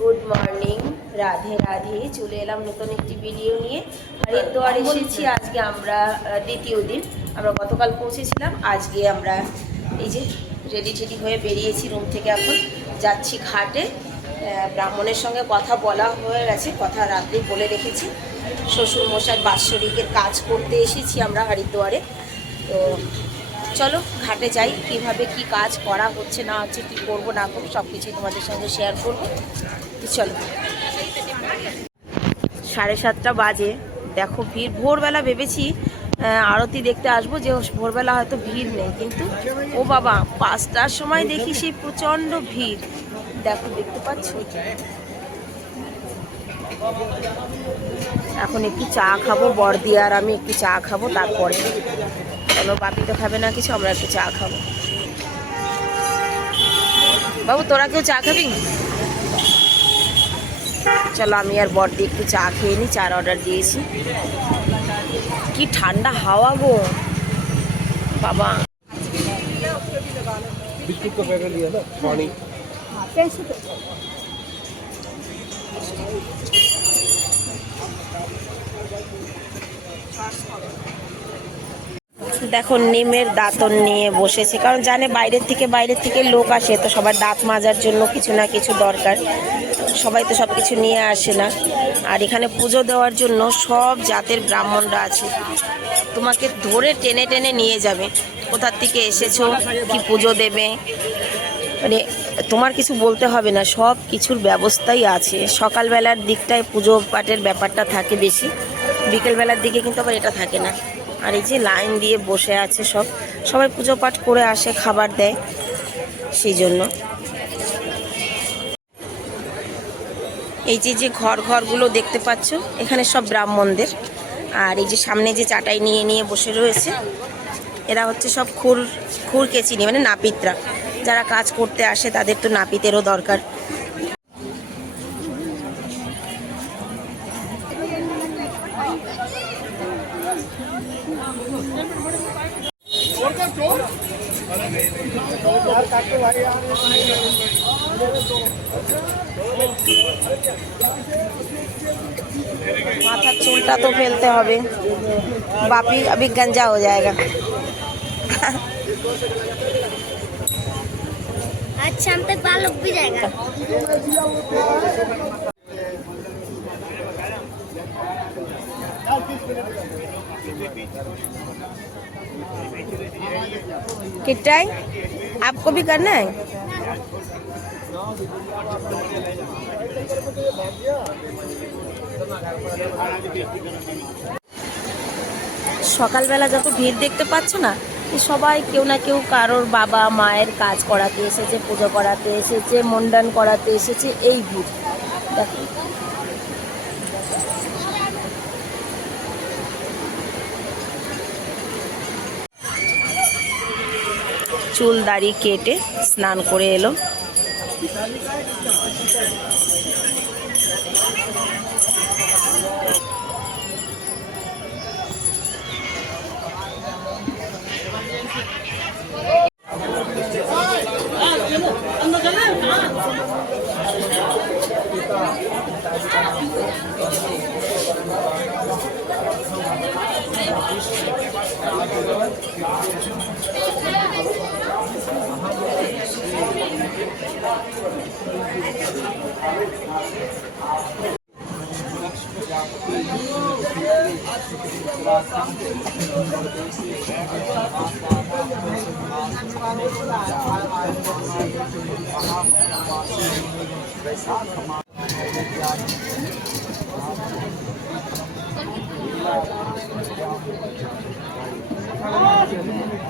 Good morning Radhe Radhe. চলে এলাম নতুন একটি ভিডিও নিয়ে। হরিদ্বার এসেছি আজকে আমরা দ্বিতীয় দিন। আমরা গতকাল পৌঁছেছিলাম আজকে আমরা এই যে রেডি টেডি হয়ে বেরিয়েছি রুম থেকে এখন। যাচ্ছি ঘাটে। ব্রাহ্মণের সঙ্গে কথা বলা হয়ে গেছে কথা রাত্রেই বলে রেখেছি। শ্বশুর মশাই বাৎসরিকের কাজ করতে এসেছি আমরা হরিদ্বারে। তো চলো ঘাটে যাই, কীভাবে কি কাজ করা হচ্ছে, না হচ্ছে, কি করব, না করব সব কিছুই তোমাদের সঙ্গে শেয়ার করব। চলো। সাড়ে সাতটা বাজে। দেখো ভিড়। ভোরবেলা ভেবেছি আরতি দেখতে আসব, যে ভোরবেলা হয়তো ভিড় নেই, কিন্তু ও বাবা, পাঁচটার সময় দেখি সেই প্রচণ্ড ভিড়। দেখো, দেখতে পাচ্ছ? এখন একটু চা খাব বর্দি আর আমি একটু চা খাব, তারপরে। আমার বাপি তো খাবে না কিছু, আমরা একটু চা খাব। বাবু, তোরা কেউ চা খাবি? চলো, আমি আর বর্দি একটু চা খেয়ে নিই চার অর্ডার দিয়েছি। কি ঠান্ডা হাওয়া গো। বাবা। দেখো, নিমের দাঁতন নিয়ে বসেছে। কারণ জানে বাইরের থেকে বাইরের থেকে লোক আসে, তো সবার দাঁত মাজার জন্য কিছু না কিছু দরকার। সবাই তো সব কিছু নিয়ে আসে না। আর এখানে পুজো দেওয়ার জন্য সব জাতের ব্রাহ্মণরা আছে। তোমাকে ধরে টেনে টেনে নিয়ে যাবে। কোথার থেকে এসেছ? কি পুজো দেবে? মানে তোমার কিছু বলতে হবে না, সব কিছুর ব্যবস্থাই আছে। সকালবেলার দিকটায় পুজো পাঠের ব্যাপারটা থাকে বেশি। বিকেলবেলার দিকে কিন্তু আবার এটা থাকে না। আর এই যে লাইন দিয়ে বসে আছে সব, সবাই পুজো পাঠ করে আসে, খাবার দেয় সেই জন্য। এই যে যে ঘর ঘরগুলো দেখতে পাচ্ছ, এখানে সব ব্রাহ্মণদের। আর এই যে সামনে যে চাটাই নিয়ে নিয়ে বসে রয়েছে, এরা হচ্ছে সব খুর খুর কেচিনি মানে নাপিতরা। যারা কাজ করতে আসে, তাদের তো নাপিতেরও দরকার। মাথার চুলটা তো ফেলতে হবে বাপি अभी गंजा हो जाएगा आज शाम तक बाल उग भी जाएगा किटाई आपको भी करना है সকালবেলা যত ভিড় দেখতে পাচ্ছ না এই সবাই কেউ না কেউ কারোর বাবা মায়ের কাজ করাতে এসেছে পুজো করাতে এসেছে মুন্ডন করাতে এসেছে এই ভিড় দেখো চুল দাড়ি কেটে স্নান করে এলো।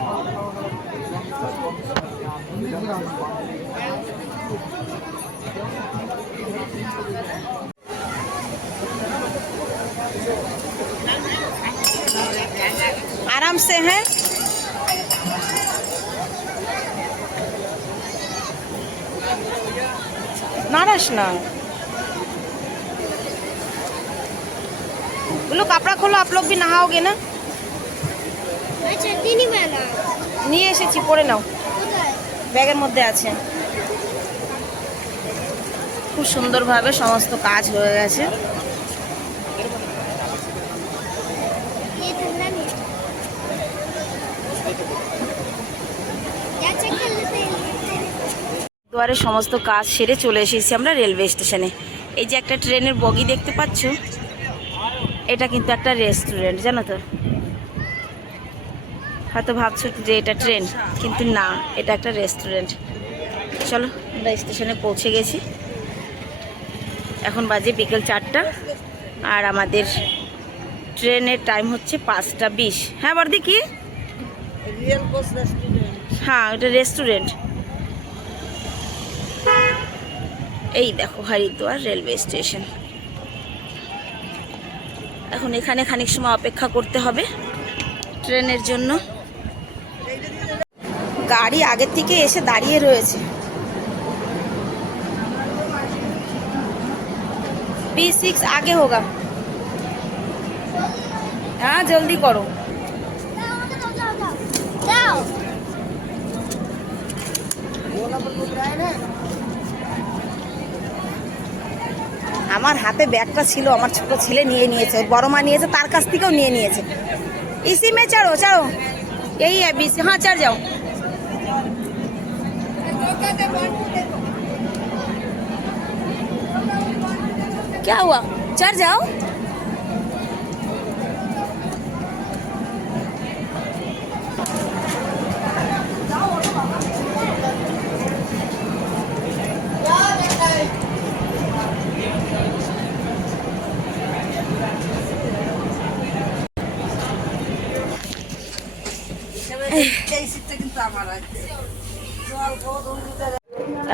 Oh, से हैं नाराज ना बोलो कपड़ा खोलो आप लोग भी नहाओगे ना अच्छा नहीं बना নিয়ে এসেছি পরে নাও কোথায় ব্যাগের মধ্যে আছে খুব সুন্দরভাবে সমস্ত কাজ হয়ে গেছে দুয়ারে সমস্ত কাজ সেরে চলে এসেছি আমরা রেলওয়ে স্টেশনে। এই যে একটা ট্রেনের বগি দেখতে পাচ্ছ? এটা কিন্তু একটা রেস্টুরেন্ট জানো তো? হয়তো ভাবছ যে এটা ট্রেন কিন্তু না এটা একটা রেস্টুরেন্ট। চলো আমরা স্টেশনে পৌঁছে গেছি। এখন বাজে বিকেল চারটা আর আমাদের ট্রেনের টাইম হচ্ছে পাঁচটা বিশ। হ্যাঁ বর্দি কি হ্যাঁ ওটা রেস্টুরেন্ট। এই দেখো হরিদ্বার রেলওয়ে স্টেশন। এখন এখানে খানিক সময় অপেক্ষা করতে হবে ট্রেনের জন্য। গাড়ি আগের থেকে এসে দাঁড়িয়ে রয়েছে। বি সিক্স আগে হোগা হ্যাঁ জলদি করো। আমার হাতে ব্যাগটা ছিল আমার ছোট ছেলে নিয়ে নিয়েছে ওর বড় মা নিয়েছে তার কাছ থেকেও নিয়ে নিয়েছে इसी में चढ़ो चढ़ो यही है बीस हाँ चढ़ जाओ क्या हुआ चढ़ जाओ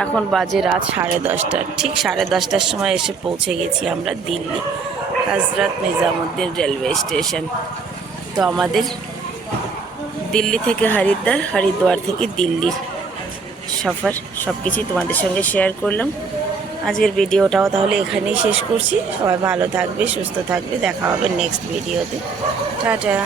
এখন বাজে রাত সাড়ে দশটা। ঠিক সাড়ে দশটার সময় এসে পৌঁছে গেছি আমরা দিল্লি হজরত নিজামুদ্দিন রেলওয়ে স্টেশন। তো আমাদের দিল্লি থেকে হরিদ্বার হরিদ্বার থেকে দিল্লির সফর সব কিছুই তোমাদের সঙ্গে শেয়ার করলাম। আজকের ভিডিওটাও তাহলে এখানেই শেষ করছি। সবাই ভালো থাকবে, সুস্থ থাকবে। দেখা হবে নেক্সট ভিডিওতে টাটা।